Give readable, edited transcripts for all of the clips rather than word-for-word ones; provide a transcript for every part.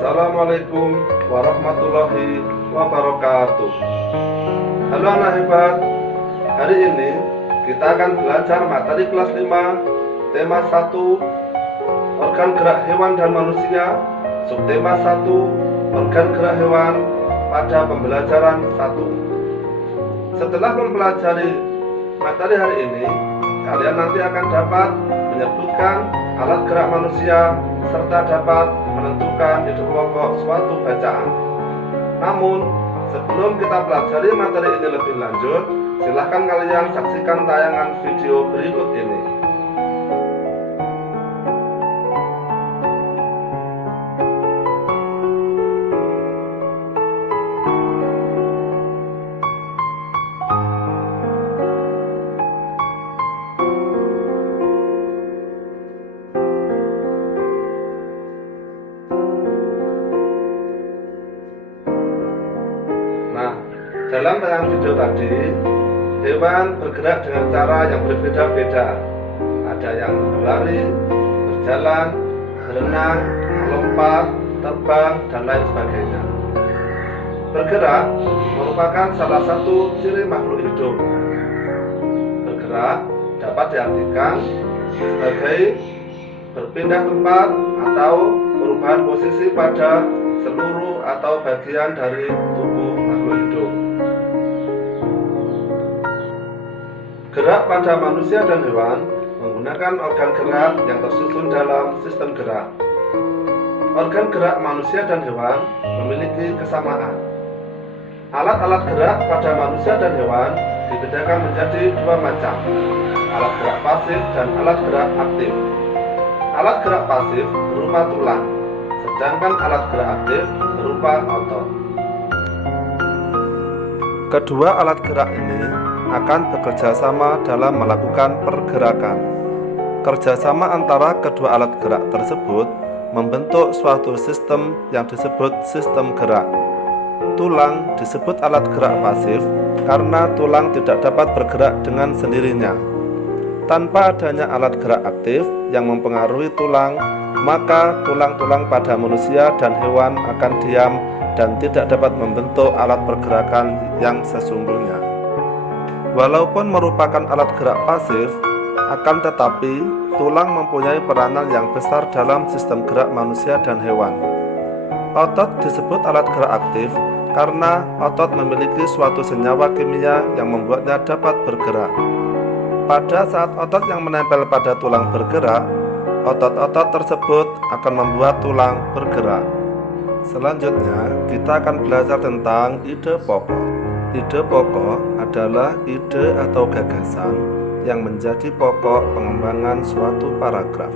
Assalamualaikum warahmatullahi wabarakatuh. Halo anak hebat. Hari ini kita akan belajar materi kelas 5, tema 1, organ gerak hewan dan manusia, subtema 1, organ gerak hewan, pada pembelajaran 1. Setelah mempelajari materi hari ini, kalian nanti akan dapat menyebutkan alat gerak manusia serta dapat menentukan ide pokok suatu bacaan. Namun, sebelum kita pelajari materi ini lebih lanjut, silahkan kalian saksikan tayangan video berikut ini. Dalam tayangan video tadi, hewan bergerak dengan cara yang berbeda-beda. Ada yang berlari, berjalan, berenang, melompat, terbang, dan lain sebagainya. Bergerak merupakan salah satu ciri makhluk hidup. Bergerak dapat diartikan sebagai berpindah tempat atau perubahan posisi pada seluruh atau bagian dari tubuh makhluk hidup. Gerak pada manusia dan hewan menggunakan organ gerak yang tersusun dalam sistem gerak. Organ gerak manusia dan hewan memiliki kesamaan. Alat-alat gerak pada manusia dan hewan dibedakan menjadi dua macam, alat gerak pasif dan alat gerak aktif. Alat gerak pasif berupa tulang, sedangkan alat gerak aktif berupa otot. Kedua alat gerak ini akan bekerja sama dalam melakukan pergerakan. Kerjasama antara kedua alat gerak tersebut membentuk suatu sistem yang disebut sistem gerak. Tulang disebut alat gerak pasif karena tulang tidak dapat bergerak dengan sendirinya. Tanpa adanya alat gerak aktif yang mempengaruhi tulang, maka tulang-tulang pada manusia dan hewan akan diam dan tidak dapat membentuk alat pergerakan yang sesungguhnya. Walaupun merupakan alat gerak pasif, akan tetapi tulang mempunyai peranan yang besar dalam sistem gerak manusia dan hewan. Otot disebut alat gerak aktif karena otot memiliki suatu senyawa kimia yang membuatnya dapat bergerak. Pada saat otot yang menempel pada tulang bergerak, otot-otot tersebut akan membuat tulang bergerak. Selanjutnya, kita akan belajar tentang ide pokok. Ide pokok adalah ide atau gagasan yang menjadi pokok pengembangan suatu paragraf.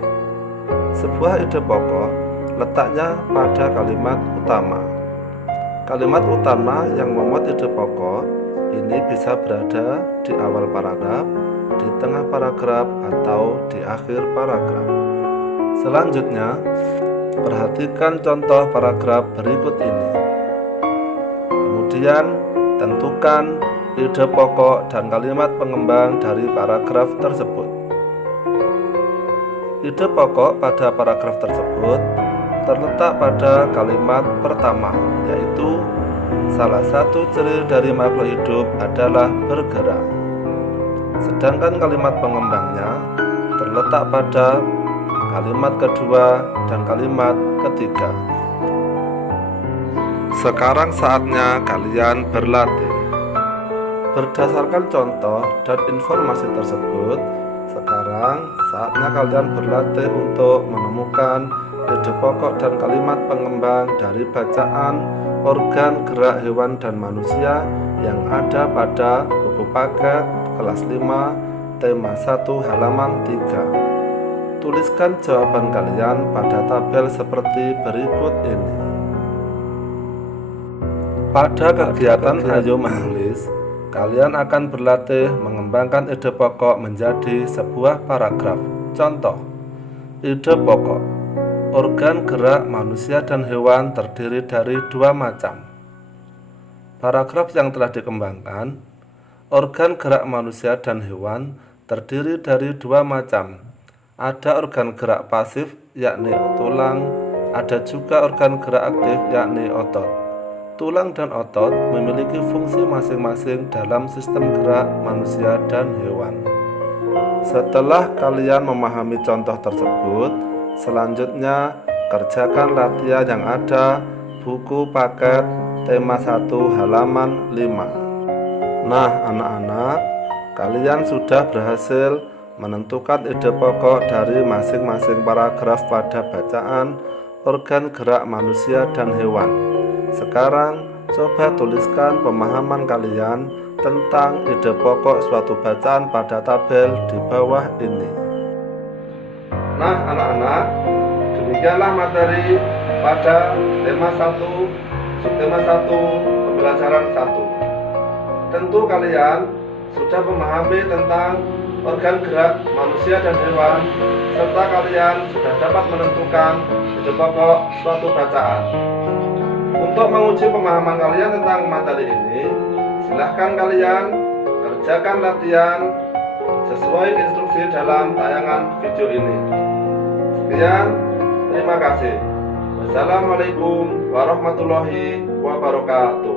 Sebuah ide pokok letaknya pada kalimat utama. Kalimat utama yang memuat ide pokok ini bisa berada di awal paragraf, di tengah paragraf, atau di akhir paragraf. Selanjutnya, perhatikan contoh paragraf berikut ini. Kemudian, tentukan ide pokok dan kalimat pengembang dari paragraf tersebut. Ide pokok pada paragraf tersebut terletak pada kalimat pertama, yaitu salah satu ciri dari makhluk hidup adalah bergerak. Sedangkan kalimat pengembangnya terletak pada kalimat kedua dan kalimat ketiga. Sekarang saatnya kalian berlatih. Berdasarkan contoh dan informasi tersebut, sekarang saatnya kalian berlatih untuk menemukan ide pokok dan kalimat pengembang dari bacaan organ gerak hewan dan manusia yang ada pada buku paket kelas 5, tema 1, halaman 3. Tuliskan jawaban kalian pada tabel seperti berikut ini. Pada kegiatan Ayo Menulis, kalian akan berlatih mengembangkan ide pokok menjadi sebuah paragraf. Contoh, ide pokok. Organ gerak manusia dan hewan terdiri dari dua macam. Paragraf yang telah dikembangkan, organ gerak manusia dan hewan terdiri dari dua macam. Ada organ gerak pasif yakni tulang, Ada juga organ gerak aktif yakni otot. Tulang dan otot memiliki fungsi masing-masing dalam sistem gerak manusia dan hewan. Setelah kalian memahami contoh tersebut, selanjutnya kerjakan latihan yang ada buku paket tema 1 halaman 5. Nah anak-anak, kalian sudah berhasil menentukan ide pokok dari masing-masing paragraf pada bacaan organ gerak manusia dan hewan. Sekarang coba tuliskan pemahaman kalian tentang ide pokok suatu bacaan pada tabel di bawah ini. Nah anak-anak, demikianlah materi pada tema 1, subtema 1, pembelajaran 1. Tentu kalian sudah memahami tentang organ gerak manusia dan hewan, serta kalian sudah dapat menentukan ide pokok suatu bacaan. Untuk menguji pemahaman kalian tentang materi ini, silahkan kalian kerjakan latihan sesuai instruksi dalam tayangan video ini. Sekian, terima kasih. Wassalamualaikum warahmatullahi wabarakatuh.